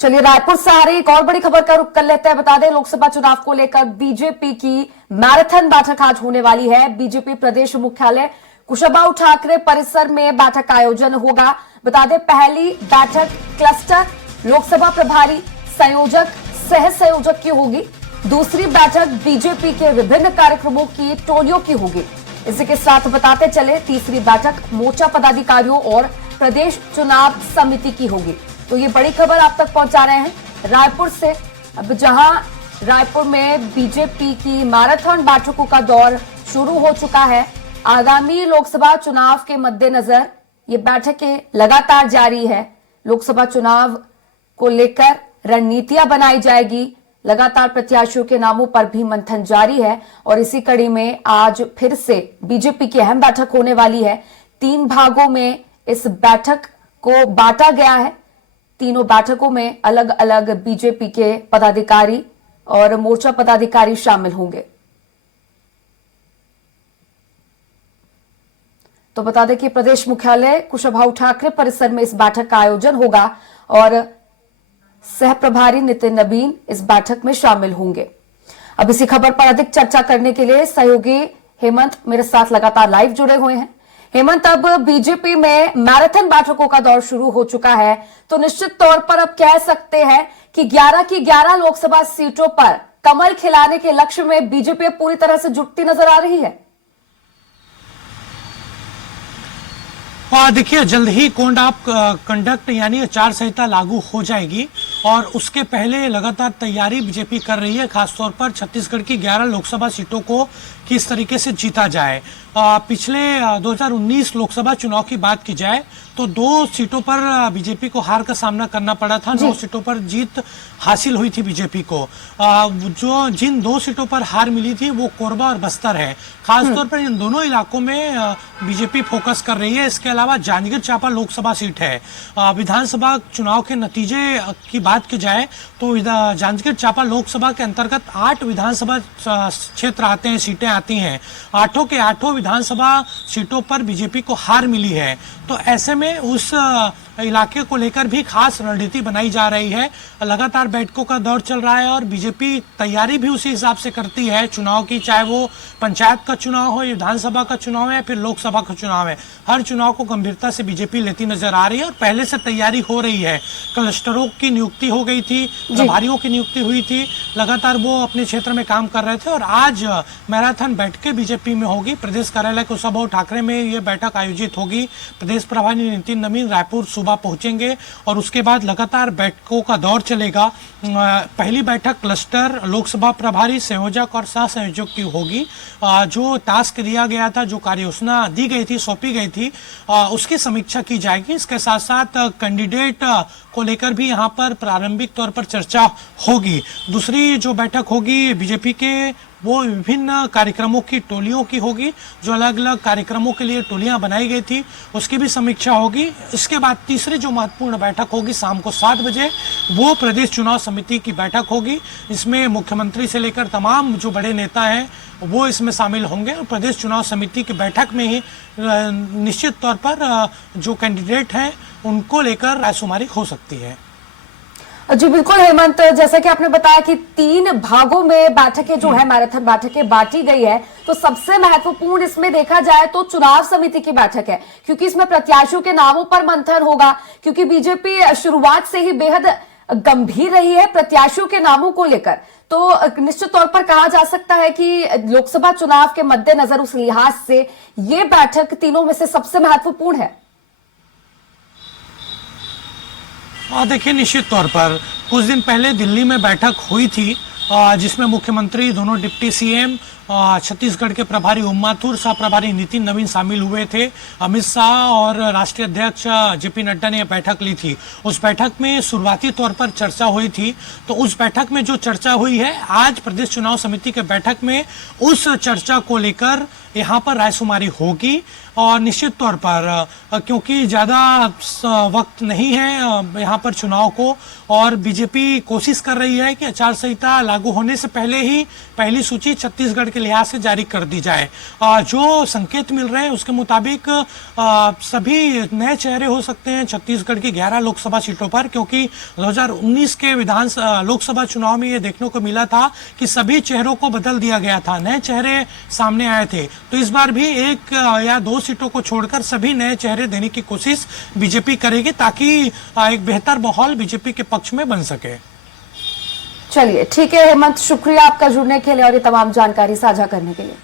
चलिए रायपुर से आ रही एक और बड़ी खबर का रुख कर लेते हैं। बता दें, लोकसभा चुनाव को लेकर बीजेपी की मैराथन बैठक आज होने वाली है। बीजेपी प्रदेश मुख्यालय कुशाभाऊ ठाकरे परिसर में बैठक का आयोजन होगा। बता दें, पहली बैठक क्लस्टर लोकसभा प्रभारी संयोजक सह संयोजक की होगी। दूसरी बैठक बीजेपी के विभिन्न कार्यक्रमों की टोलियों की होगी। इसी के साथ बताते चले, तीसरी बैठक मोर्चा पदाधिकारियों और प्रदेश चुनाव समिति की होगी। तो ये बड़ी खबर आप तक पहुंचा रहे हैं रायपुर से। अब जहां रायपुर में बीजेपी की मैराथन बैठकों का दौर शुरू हो चुका है, आगामी लोकसभा चुनाव के मद्देनजर ये बैठकें लगातार जारी है। लोकसभा चुनाव को लेकर रणनीतियां बनाई जाएगी। लगातार प्रत्याशियों के नामों पर भी मंथन जारी है और इसी कड़ी में आज फिर से बीजेपी की अहम बैठक होने वाली है। 3 भागों में इस बैठक को बांटा गया है। तीनों बैठकों में अलग अलग बीजेपी के पदाधिकारी और मोर्चा पदाधिकारी शामिल होंगे। तो बता दें कि प्रदेश मुख्यालय कुशाभाऊ ठाकरे परिसर में इस बैठक का आयोजन होगा और सह प्रभारी नितिन नवीन इस बैठक में शामिल होंगे। अब इसी खबर पर अधिक चर्चा करने के लिए सहयोगी हेमंत मेरे साथ लगातार लाइव जुड़े हुए हैं। हेमंत, अब बीजेपी में मैराथन बैठकों का दौर शुरू हो चुका है, तो निश्चित तौर पर अब कह सकते हैं कि 11 की 11 लोकसभा सीटों पर कमल खिलाने के लक्ष्य में बीजेपी पूरी तरह से जुटती नजर आ रही है। देखिए, जल्द ही कोड ऑफ कंडक्ट यानी आचार संहिता लागू हो जाएगी और उसके पहले लगातार तैयारी बीजेपी कर रही है। खासतौर पर छत्तीसगढ़ की 11 लोकसभा सीटों को किस तरीके से जीता जाए। पिछले 2019 लोकसभा चुनाव की बात की जाए तो 2 सीटों पर बीजेपी को हार का सामना करना पड़ा था। 9 सीटों पर जीत हासिल हुई थी बीजेपी को। जिन 2 सीटों पर हार मिली थी वो कोरबा और बस्तर है। खासतौर पर इन दोनों इलाकों में बीजेपी फोकस कर रही है। इसके अलावा जांजगीर चांपा लोकसभा सीट है। विधानसभा चुनाव के नतीजे की बात की जाए तो जांजगीर चांपा लोकसभा के अंतर्गत 8 विधानसभा क्षेत्र आते हैं, सीटें आती हैं। 8 के 8 विधानसभा सीटों पर बीजेपी को हार मिली है। तो ऐसे में उस इलाके को लेकर भी खास रणनीति बनाई जा रही है। लगातार बैठकों का दौर चल रहा है और बीजेपी तैयारी भी उसी हिसाब से करती है चुनाव की, चाहे वो पंचायत का चुनाव हो, विधानसभा का चुनाव है, फिर लोकसभा का चुनाव है। हर चुनाव को गंभीरता से बीजेपी लेती नजर आ रही है और पहले से तैयारी हो रही है। क्लस्टरों की नियुक्ति हो गई थी, प्रभारियों की नियुक्ति हुई थी, लगातार वो अपने क्षेत्र में काम कर रहे थे और आज मैराथन बैठकें बीजेपी में होगी। प्रदेश कार्यालय कुशाभाऊ ठाकरे में ये बैठक आयोजित होगी। प्रदेश प्रभारी नितिन नवीन रायपुर सुबह पहुंचेंगे और उसके बाद लगातार बैठकों का दौर चलेगा। पहली बैठक क्लस्टर लोकसभा प्रभारी संयोजक और सह संयोजक की होगी। जो टास्क दिया गया था, जो कार्ययोजना दी गई थी, सौंपी गई थी, उसकी समीक्षा की जाएगी। इसके साथ साथ कैंडिडेट को लेकर भी यहाँ पर प्रारंभिक तौर पर चर्चा होगी। दूसरी जो बैठक होगी बीजेपी के, वो विभिन्न कार्यक्रमों की टोलियों की होगी। जो अलग अलग कार्यक्रमों के लिए टोलियां बनाई गई थी उसकी भी समीक्षा होगी। इसके बाद तीसरी जो महत्वपूर्ण बैठक होगी शाम को 7 बजे, वो प्रदेश चुनाव समिति की बैठक होगी। इसमें मुख्यमंत्री से लेकर तमाम जो बड़े नेता हैं वो इसमें शामिल होंगे और प्रदेश चुनाव समिति की बैठक में ही निश्चित तौर पर जो कैंडिडेट हैं उनको लेकर रायशुमारी हो सकती है। जी बिल्कुल हेमंत, जैसा कि आपने बताया कि 3 भागों में बैठकें जो है मैराथन बैठकें बांटी गई है, तो सबसे महत्वपूर्ण इसमें देखा जाए तो चुनाव समिति की बैठक है, क्योंकि इसमें प्रत्याशियों के नामों पर मंथन होगा। क्योंकि बीजेपी शुरुआत से ही बेहद गंभीर रही है प्रत्याशियों के नामों को लेकर, तो निश्चित तौर पर कहा जा सकता है कि लोकसभा चुनाव के मद्देनजर उस लिहाज से ये बैठक तीनों में से सबसे महत्वपूर्ण है। देखिए, निश्चित तौर पर कुछ दिन पहले दिल्ली में बैठक हुई थी जिसमें मुख्यमंत्री, दोनों डिप्टी सीएम, छत्तीसगढ़ के प्रभारी उमा माथुर, सह प्रभारी नितिन नवीन शामिल हुए थे। अमित शाह और राष्ट्रीय अध्यक्ष जेपी नड्डा ने बैठक ली थी। उस बैठक में शुरुआती तौर पर चर्चा हुई थी। तो उस बैठक में जो चर्चा हुई है, आज प्रदेश चुनाव समिति के बैठक में उस चर्चा को लेकर यहाँ पर रायशुमारी होगी। और निश्चित तौर पर क्योंकि ज़्यादा वक्त नहीं है यहाँ पर चुनाव को, और बीजेपी कोशिश कर रही है कि आचार संहिता लागू होने से पहले ही पहली सूची छत्तीसगढ़ के लिहाज से जारी कर दी जाए। जो संकेत मिल रहे हैं उसके मुताबिक सभी नए चेहरे हो सकते हैं छत्तीसगढ़ की 11 लोकसभा सीटों पर, क्योंकि 2019 के लोकसभा चुनाव में ये देखने को मिला था कि सभी चेहरों को बदल दिया गया था, नए चेहरे सामने आए थे। तो इस बार भी 1 या 2 सीटों को छोड़कर सभी नए चेहरे देने की कोशिश बीजेपी करेगी, ताकि एक बेहतर माहौल बीजेपी के पक्ष में बन सके। चलिए ठीक है हेमंत, शुक्रिया आपका जुड़ने के लिए और ये तमाम जानकारी साझा करने के लिए।